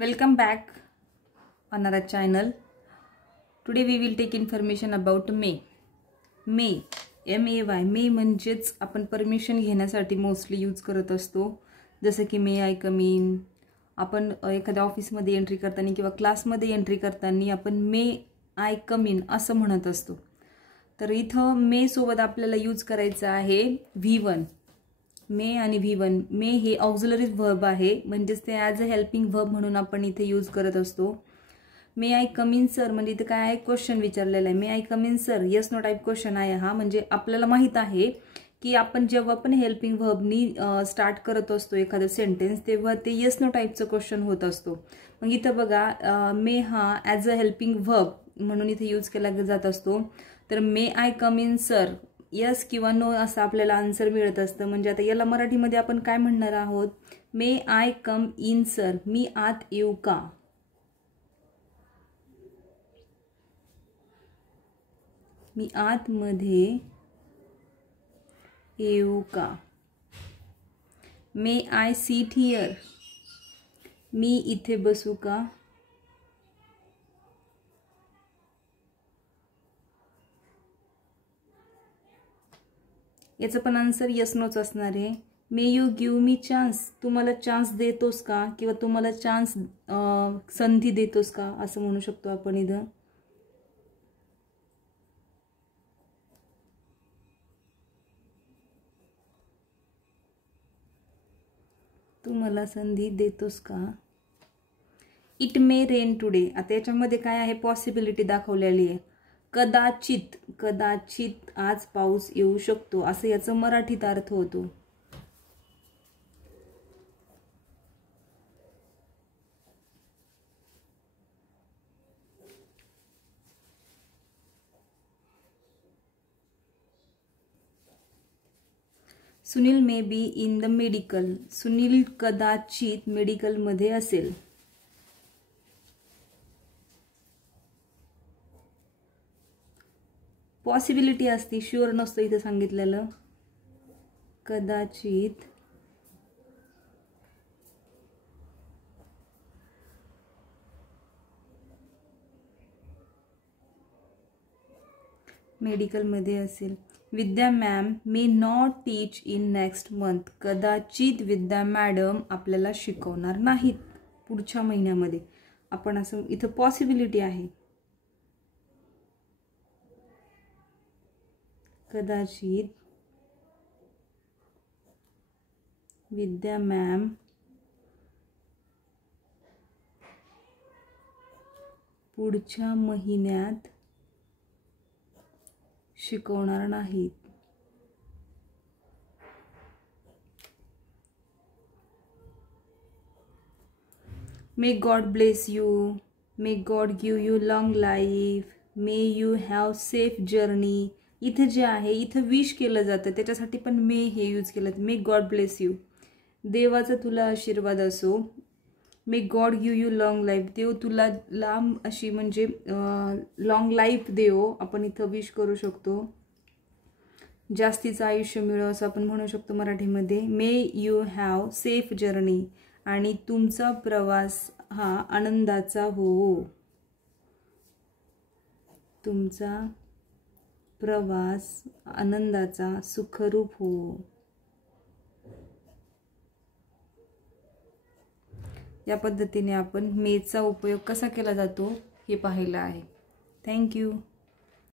Welcome back on our channel. Today we will take information about May. May, M-A-Y, May म्हणजेच आपण permission घेण्यासाठी mostly use करत असतो. जसे की मे आय कम इन. आपण एखाद्या ऑफिसमध्ये एंट्री करताना किंवा क्लासमध्ये एंट्री करताना आपण मे आय कम इन असं म्हणत असतो. तर इथं मे सोबत आपल्याला यूज करायचं आहे V1. मे आणि V1. मे हे ऑक्झिलरी व्हर्ब आहे, म्हणजेच ते ॲज अ हेल्पिंग व्हर्ब म्हणून आपण इथे यूज करत असतो. May I come in sir म्हणजे इथे काय आहे, क्वेश्चन विचारलेला आहे. May I come in sir, yes no type question आहे हा. म्हणजे आपल्याला माहित आहे की आपण जेव्हा पण हेल्पिंग व्हर्बनी स्टार्ट करत असतो एखादं सेंटेन्स, तेव्हा ते येस नो टाईपचं क्वेश्चन होत असतो. मग इथं बघा, मे हा ॲज अ हेल्पिंग व्हर्ब म्हणून इथे यूज केला जात असतो. तर may I come in sir, yes किंवा नो असं आपल्याला आन्सर मिळत असतं. म्हणजे आता याला मराठीमध्ये आपण काय म्हणणार आहोत, मे आय कम इन सर, मी आत येऊ का. मी आतमध्ये येऊ का. मे आय सीट हिअर, मी इथे बसू का. याचं पण आन्सर येस नोच असणार आहे. May you give me chance, तू मला चान्स देतोस का, किंवा तू मला चान्स संधी देतोस का असं म्हणू शकतो आपण इथं. तू मला संधी देतोस का. इट मे रेन टुडे, आता याच्यामध्ये काय आहे, पॉसिबिलिटी दाखवलेली आहे. कदाचित, कदाचित आज पाऊस येऊ शकतो असं याचा मराठीत अर्थ होतो. Sunil may be in the medical, Sunil कदाचित मेडिकलमध्ये असेल. पॉसिबिलिटी असती, शुअर नसतं इथं सांगितलेलं. कदाचित मेडिकलमध्ये असेल. Vidya ma'am may not teach in next month, कदाचित विद्या मॅडम आपल्याला शिकवणार नाहीत पुढच्या महिन्यामध्ये. आपण असं इथं पॉसिबिलिटी आहे. कदाचित विद्या मॅम पुढच्या महिन्यात शिकवणार नाहीत. May God bless you, may God give you long life, may you have safe journey. इथे जे आहे इथं विश केलं जातं, त्याच्यासाठी पण मे हे यूज केलं. मे गॉड ब्लेस यू, देवाचा तुला आशीर्वाद असो. May God give you long life, देव तुला लांब अशी म्हणजे लॉंग लाईफ देव आपण इथं विश करू शकतो. जास्तीचं आयुष्य मिळो असं आपण म्हणू शकतो मराठीमध्ये. May you have safe journey, आणि तुमचा प्रवास हा आनंदाचा हो. तुमचा प्रवास आनंदाचा सुखरूप हो. या पद्धतीने आपण मेचा उपयोग कसा केला जातो हे पाहिलं आहे. थँक्यू.